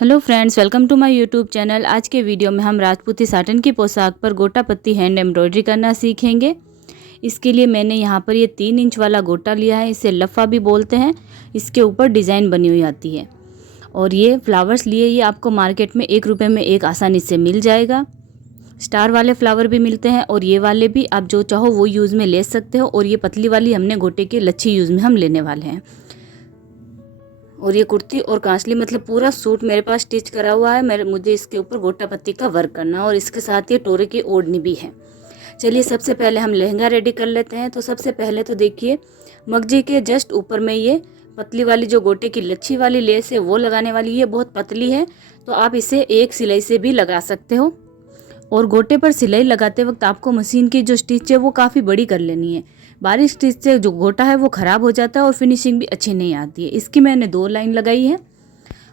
Hello friends, welcome to my YouTube channel. आज के video में हम राजपूती साटन की पोशाक पर गोटा पत्ती हैंड एम्ब्रॉयडरी करना सीखेंगे। इसके लिए मैंने यहाँ पर ये 3 इंच वाला गोटा लिया है, इसे लफ़ा भी बोलते हैं। इसके ऊपर डिज़ाइन बनी हुई आती है और ये फ्लावर्स लिए ये आपको मार्केट में 1 रुपये में एक आसानी से मिल जाएगा। स्टार वाले फ्लावर भी मिलते हैं और ये वाले भी आप जो चाहो वो यूज़ में ले सकते हो। और ये पतली वाली हमने गोटे की लच्छी यूज़ में हम लेने वाले हैं। और ये कुर्ती और कांसली मतलब पूरा सूट मेरे पास स्टिच करा हुआ है। मुझे इसके ऊपर गोटा पत्ती का वर्क करना है और इसके साथ ये टोरे की ओढ़नी भी है। चलिए सबसे पहले हम लहंगा रेडी कर लेते हैं। तो सबसे पहले तो देखिए मगजी के जस्ट ऊपर में ये पतली वाली जो गोटे की लच्छी वाली लेस है वो लगाने वाली। ये बहुत पतली है तो आप इसे एक सिलाई से भी लगा सकते हो। और गोटे पर सिलाई लगाते वक्त आपको मशीन की जो स्टिच है वो काफ़ी बड़ी कर लेनी है। बारीक स्टिच से जो गोटा है वो ख़राब हो जाता है और फिनिशिंग भी अच्छी नहीं आती है। इसकी मैंने 2 लाइन लगाई है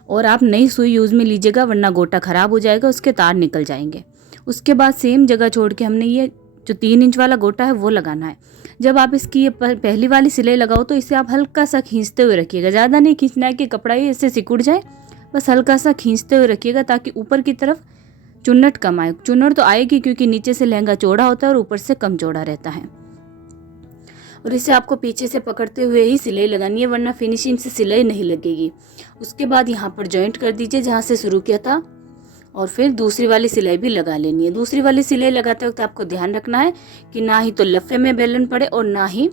और आप नई सुई यूज़ में लीजिएगा वरना गोटा ख़राब हो जाएगा, उसके तार निकल जाएंगे। उसके बाद सेम जगह छोड़ के हमने ये जो 3 इंच वाला गोटा है वो लगाना है। जब आप इसकी ये पहली वाली सिलाई लगाओ तो इसे आप हल्का सा खींचते हुए रखिएगा। ज़्यादा नहीं खींचना है कि कपड़ा ही इससे सिकुड़ जाए, बस हल्का सा खींचते हुए रखिएगा ताकि ऊपर की तरफ चुन्नट कम आए। चुन्नट तो आएगी क्योंकि नीचे से लहंगा चौड़ा होता है और ऊपर से कम चौड़ा रहता है। और इसे आपको पीछे से पकड़ते हुए ही सिलाई लगानी है वरना फिनिशिंग से सिलाई नहीं लगेगी। उसके बाद यहाँ पर जॉइंट कर दीजिए जहाँ से शुरू किया था और फिर दूसरी वाली सिलाई भी लगा लेनी है। दूसरी वाली सिलाई लगाते वक्त आपको ध्यान रखना है कि ना ही तो लफ़े में बेलन पड़े और ना ही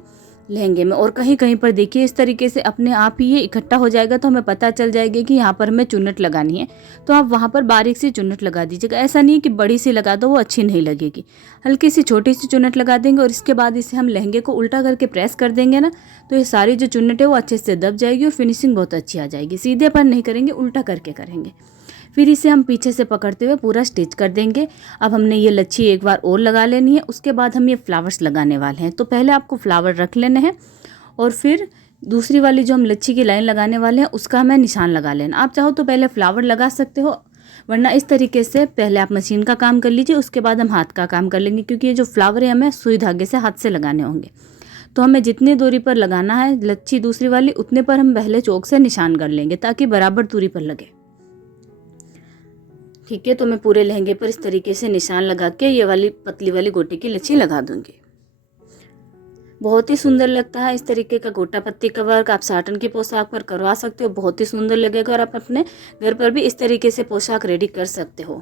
लहंगे में। और कहीं कहीं पर देखिए इस तरीके से अपने आप ही ये इकट्ठा हो जाएगा तो हमें पता चल जाएगा कि यहाँ पर हमें चुन्नट लगानी है। तो आप वहाँ पर बारीक सी चुन्नट लगा दीजिएगा। ऐसा नहीं कि बड़ी सी लगा दो, वो अच्छी नहीं लगेगी। हल्की सी छोटी सी चुन्नट लगा देंगे और इसके बाद इसे हम लहंगे को उल्टा करके प्रेस कर देंगे ना, तो ये सारी जो चुन्नट है वो अच्छे से दब जाएगी और फिनिशिंग बहुत अच्छी आ जाएगी। सीधे पर नहीं करेंगे, उल्टा करके करेंगे। फिर इसे हम पीछे से पकड़ते हुए पूरा स्टिच कर देंगे। अब हमने ये लच्छी एक बार और लगा लेनी है। उसके बाद हम ये फ्लावर्स लगाने वाले हैं। तो पहले आपको फ्लावर रख लेने हैं और फिर दूसरी वाली जो हम लच्छी की लाइन लगाने वाले हैं उसका हमें निशान लगा लेना। आप चाहो तो पहले फ्लावर लगा सकते हो वरना इस तरीके से पहले आप मशीन का काम कर लीजिए, उसके बाद हम हाथ का काम कर लेंगे क्योंकि ये जो फ्लावर है हमें सुई धागे से हाथ से लगाने होंगे। तो हमें जितनी दूरी पर लगाना है लच्छी दूसरी वाली उतने पर हम पहले चौक से निशान कर लेंगे ताकि बराबर दूरी पर लगे। ठीक है, तो मैं पूरे लहंगे पर इस तरीके से निशान लगा के ये वाली पतली वाली गोटे की लच्छी लगा दूंगी। बहुत ही सुंदर लगता है इस तरीके का गोटा पत्ती का वर्क। आप साटन की पोशाक पर करवा सकते हो, बहुत ही सुंदर लगेगा और आप अपने घर पर भी इस तरीके से पोशाक रेडी कर सकते हो।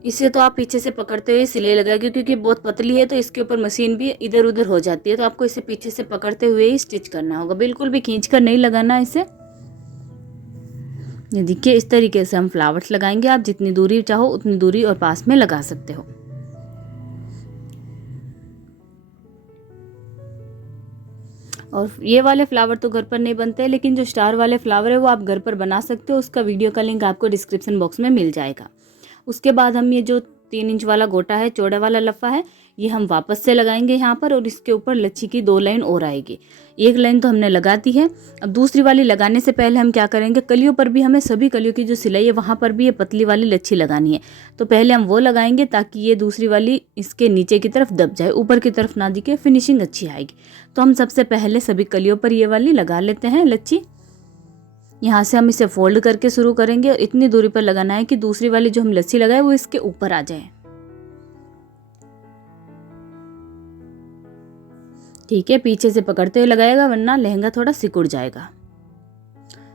इसे तो आप पीछे से पकड़ते हुए सिलाई लगाएंगे क्योंकि बहुत पतली है तो इसके ऊपर मशीन भी इधर उधर हो जाती है। तो आपको इसे पीछे से पकड़ते हुए ही स्टिच करना होगा, बिल्कुल भी खींच कर नहीं लगाना इसे। ये देखिए इस तरीके से हम फ्लावर्स लगाएंगे। आप जितनी दूरी चाहो उतनी दूरी और पास में लगा सकते हो। और ये वाले फ्लावर तो घर पर नहीं बनते हैं, लेकिन जो स्टार वाले फ्लावर है वो आप घर पर बना सकते हो। उसका वीडियो का लिंक आपको डिस्क्रिप्शन बॉक्स में मिल जाएगा। उसके बाद हम ये जो 3 इंच वाला गोटा है, चौड़ा वाला लफ़ा है, ये हम वापस से लगाएंगे यहाँ पर और इसके ऊपर लच्छी की 2 लाइन और आएगी। एक लाइन तो हमने लगा दी है। अब दूसरी वाली लगाने से पहले हम क्या करेंगे, कलियों पर भी हमें सभी कलियों की जो सिलाई है वहाँ पर भी ये पतली वाली लच्छी लगानी है। तो पहले हम वो लगाएंगे ताकि ये दूसरी वाली इसके नीचे की तरफ दब जाए, ऊपर की तरफ ना दिखे, फिनिशिंग अच्छी आएगी। तो हम सबसे पहले सभी कलियों पर ये वाली लगा लेते हैं लच्छी। यहाँ से हम इसे फोल्ड करके शुरू करेंगे और इतनी दूरी पर लगाना है कि दूसरी वाली जो हम लच्छी लगाए वो इसके ऊपर आ जाए। ठीक है, पीछे से पकड़ते हुए लगाएगा वरना लहंगा थोड़ा सिकुड़ जाएगा।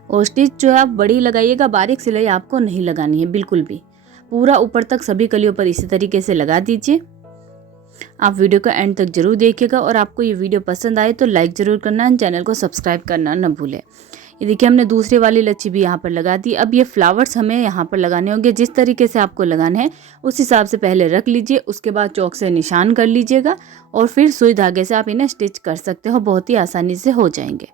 और स्टिच जो है आप बड़ी लगाइएगा, बारीक सिलाई आपको नहीं लगानी है बिल्कुल भी। पूरा ऊपर तक सभी कलियों पर इसी तरीके से लगा दीजिए। आप वीडियो को एंड तक जरूर देखिएगा और आपको ये वीडियो पसंद आए तो लाइक ज़रूर करना, चैनल को सब्सक्राइब करना न भूलें। ये देखिए हमने दूसरी वाली लच्छी भी यहाँ पर लगा दी। अब ये फ्लावर्स हमें यहाँ पर लगाने होंगे। जिस तरीके से आपको लगाने हैं उस हिसाब से पहले रख लीजिए, उसके बाद चौक से निशान कर लीजिएगा और फिर सुई धागे से आप इन्हें स्टिच कर सकते हो, बहुत ही आसानी से हो जाएंगे।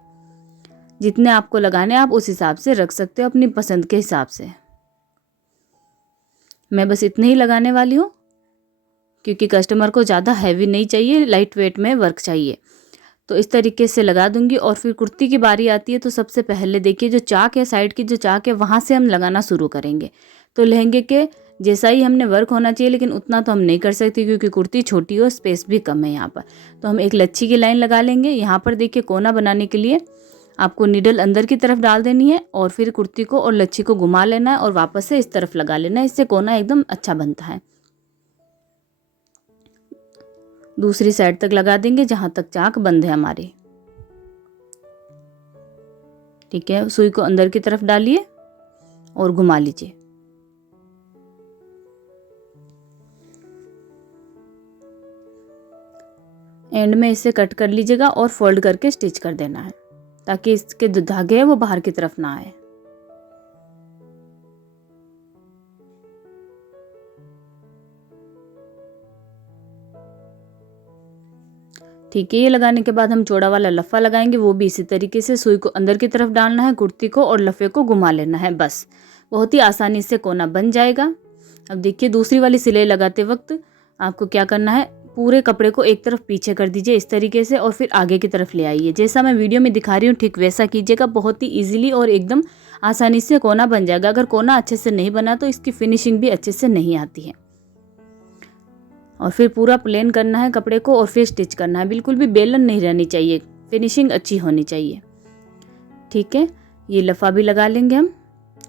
जितने आपको लगाने आप उस हिसाब से रख सकते हो अपनी पसंद के हिसाब से। मैं बस इतने ही लगाने वाली हूँ क्योंकि कस्टमर को ज़्यादा हैवी नहीं चाहिए, लाइट वेट में वर्क चाहिए। तो इस तरीके से लगा दूंगी। और फिर कुर्ती की बारी आती है तो सबसे पहले देखिए जो चाक है, साइड की जो चाक है वहाँ से हम लगाना शुरू करेंगे। तो लहंगे के जैसा ही हमने वर्क होना चाहिए, लेकिन उतना तो हम नहीं कर सकते क्योंकि कुर्ती छोटी और स्पेस भी कम है यहाँ पर। तो हम एक लच्छी की लाइन लगा लेंगे। यहाँ पर देखिए कोना बनाने के लिए आपको नीडल अंदर की तरफ डाल देनी है और फिर कुर्ती को और लच्छी को घुमा लेना है और वापस से इस तरफ लगा लेना है। इससे कोना एकदम अच्छा बनता है। दूसरी साइड तक लगा देंगे जहां तक चाक बंद है हमारी। ठीक है, सुई को अंदर की तरफ डालिए और घुमा लीजिए। एंड में इसे कट कर लीजिएगा और फोल्ड करके स्टिच कर देना है ताकि इसके जो धागे हैं वो बाहर की तरफ ना आए। ठीक है, ये लगाने के बाद हम चौड़ा वाला लफा लगाएंगे। वो भी इसी तरीके से सुई को अंदर की तरफ डालना है, कुर्ती को और लफे को घुमा लेना है। बस बहुत ही आसानी से कोना बन जाएगा। अब देखिए, दूसरी वाली सिलाई लगाते वक्त आपको क्या करना है, पूरे कपड़े को एक तरफ पीछे कर दीजिए इस तरीके से और फिर आगे की तरफ ले आइए। जैसा मैं वीडियो में दिखा रही हूँ ठीक वैसा कीजिएगा। बहुत ही इजीली और एकदम आसानी से कोना बन जाएगा। अगर कोना अच्छे से नहीं बना तो इसकी फिनिशिंग भी अच्छे से नहीं आती है। और फिर पूरा प्लेन करना है कपड़े को और फिर स्टिच करना है। बिल्कुल भी बेलन नहीं रहनी चाहिए, फिनिशिंग अच्छी होनी चाहिए। ठीक है, ये लफा भी लगा लेंगे हम।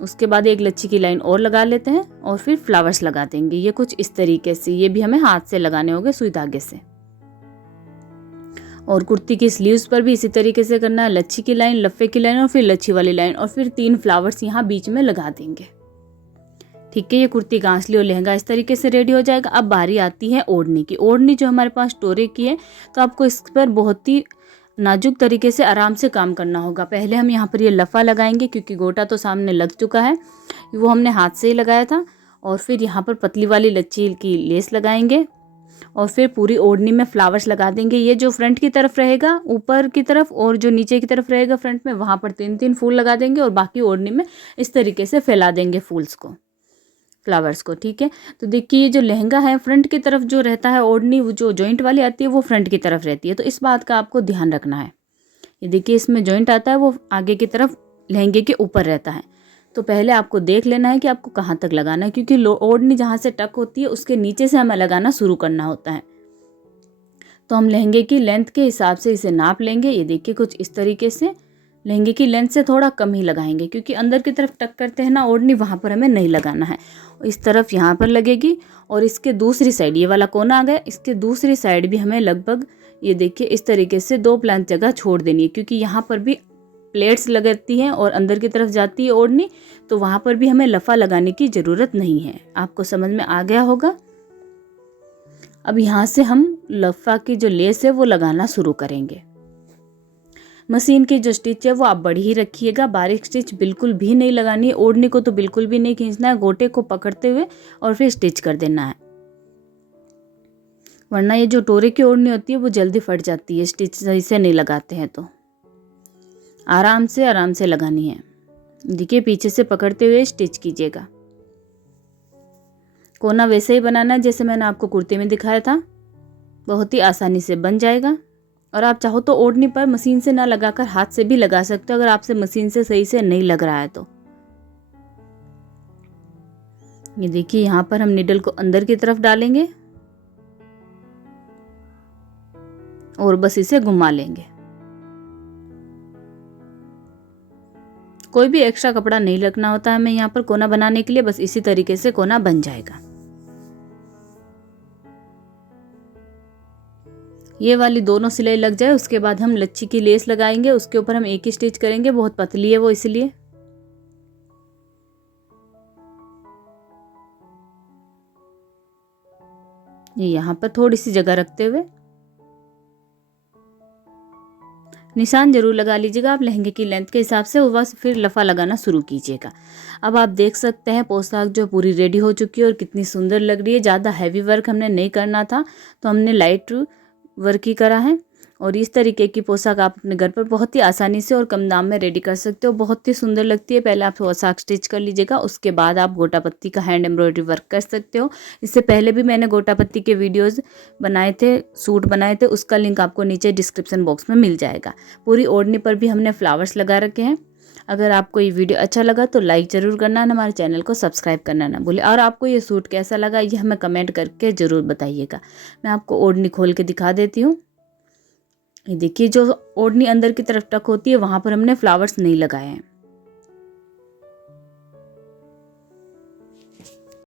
उसके बाद एक लच्छी की लाइन और लगा लेते हैं और फिर फ्लावर्स लगा देंगे। ये कुछ इस तरीके से, ये भी हमें हाथ से लगाने होंगे सुई धागे से। और कुर्ती की स्लीव्स पर भी इसी तरीके से करना है। लच्छी की लाइन, लफे की लाइन और फिर लच्छी वाली लाइन और फिर 3 फ्लावर्स यहाँ बीच में लगा देंगे। ठीक है, ये कुर्ती गांसली और लहंगा इस तरीके से रेडी हो जाएगा। अब बारी आती है ओढ़नी की। ओढ़नी जो हमारे पास टोरे की है तो आपको इस पर बहुत ही नाजुक तरीके से आराम से काम करना होगा। पहले हम यहाँ पर ये लफा लगाएंगे क्योंकि गोटा तो सामने लग चुका है, वो हमने हाथ से ही लगाया था। और फिर यहाँ पर पतली वाली लच्छी की लेस लगाएंगे और फिर पूरी ओढ़नी में फ्लावर्स लगा देंगे। ये जो फ्रंट की तरफ रहेगा ऊपर की तरफ और जो नीचे की तरफ रहेगा फ्रंट में, वहाँ पर 3-3 फूल लगा देंगे और बाकी ओढ़नी में इस तरीके से फैला देंगे फूल्स को, फ्लावर्स को। ठीक है, तो देखिए ये जो लहंगा है फ्रंट की तरफ जो रहता है ओढ़नी, वो जो जॉइंट वाली आती है वो फ्रंट की तरफ रहती है। तो इस बात का आपको ध्यान रखना है। ये देखिए इसमें जॉइंट आता है वो आगे की तरफ लहंगे के ऊपर रहता है। तो पहले आपको देख लेना है कि आपको कहाँ तक लगाना है, क्योंकि ओढ़नी जहाँ से टक होती है उसके नीचे से हमें लगाना शुरू करना होता है। तो हम लहंगे की लेंथ के हिसाब से इसे नाप लेंगे। ये देखिए कुछ इस तरीके से लहंगे की लेंथ से थोड़ा कम ही लगाएंगे, क्योंकि अंदर की तरफ टक करते हैं ना ओढ़नी, वहाँ पर हमें नहीं लगाना है। इस तरफ यहाँ पर लगेगी और इसके दूसरी साइड, ये वाला कोना आ गया, इसके दूसरी साइड भी हमें लगभग ये देखिए इस तरीके से 2 प्लांट जगह छोड़ देनी है, क्योंकि यहाँ पर भी प्लेट्स लगती हैं और अंदर की तरफ जाती है ओढ़नी, तो वहाँ पर भी हमें लफा लगाने की ज़रूरत नहीं है। आपको समझ में आ गया होगा। अब यहाँ से हम लफा की जो लेस है वो लगाना शुरू करेंगे। मशीन की जो स्टिच है वो आप बड़ी ही रखिएगा, बारीक स्टिच बिल्कुल भी नहीं लगानी है। ओढ़नी को तो बिल्कुल भी नहीं खींचना है, गोटे को पकड़ते हुए और फिर स्टिच कर देना है, वरना ये जो टोरे की ओढ़नी होती है वो जल्दी फट जाती है स्टिच सही से नहीं लगाते हैं। तो आराम से लगानी है। देखिए पीछे से पकड़ते हुए स्टिच कीजिएगा। कोना वैसे ही बनाना है जैसे मैंने आपको कुर्ते में दिखाया था, बहुत ही आसानी से बन जाएगा। और आप चाहो तो ओढ़नी पर मशीन से ना लगाकर हाथ से भी लगा सकते हो, अगर आपसे मशीन से सही से नहीं लग रहा है तो। ये देखिए यहाँ पर हम निडल को अंदर की तरफ डालेंगे और बस इसे घुमा लेंगे। कोई भी एक्स्ट्रा कपड़ा नहीं रखना होता है हमें यहाँ पर कोना बनाने के लिए, बस इसी तरीके से कोना बन जाएगा। ये वाली दोनों सिलाई लग जाए उसके बाद हम लच्छी की लेस लगाएंगे। उसके ऊपर हम एक ही स्टिच करेंगे, बहुत पतली है वो इसलिए। ये यहाँ पर थोड़ी सी जगह रखते हुए निशान जरूर लगा लीजिएगा आप लहंगे की लेंथ के हिसाब से, बस फिर लफा लगाना शुरू कीजिएगा। अब आप देख सकते हैं पोशाक जो पूरी रेडी हो चुकी है और कितनी सुंदर लग रही है। ज़्यादा हैवी वर्क हमने नहीं करना था तो हमने लाइट वर्क ही करा है। और इस तरीके की पोशाक आप अपने घर पर बहुत ही आसानी से और कम दाम में रेडी कर सकते हो, बहुत ही सुंदर लगती है। पहले आप पोशाक स्टिच कर लीजिएगा, उसके बाद आप गोटा पत्ती का हैंड एम्ब्रॉयडरी वर्क कर सकते हो। इससे पहले भी मैंने गोटा पत्ती के वीडियोस बनाए थे, सूट बनाए थे, उसका लिंक आपको नीचे डिस्क्रिप्शन बॉक्स में मिल जाएगा। पूरी ओढ़नी पर भी हमने फ्लावर्स लगा रखे हैं। अगर आपको ये वीडियो अच्छा लगा तो लाइक ज़रूर करना, हमारे चैनल को सब्सक्राइब करना ना भूलें। और आपको ये सूट कैसा लगा ये हमें कमेंट करके ज़रूर बताइएगा। मैं आपको ओढ़नी खोल के दिखा देती हूँ। ये देखिए जो ओढ़नी अंदर की तरफ टक होती है वहां पर हमने फ्लावर्स नहीं लगाए हैं।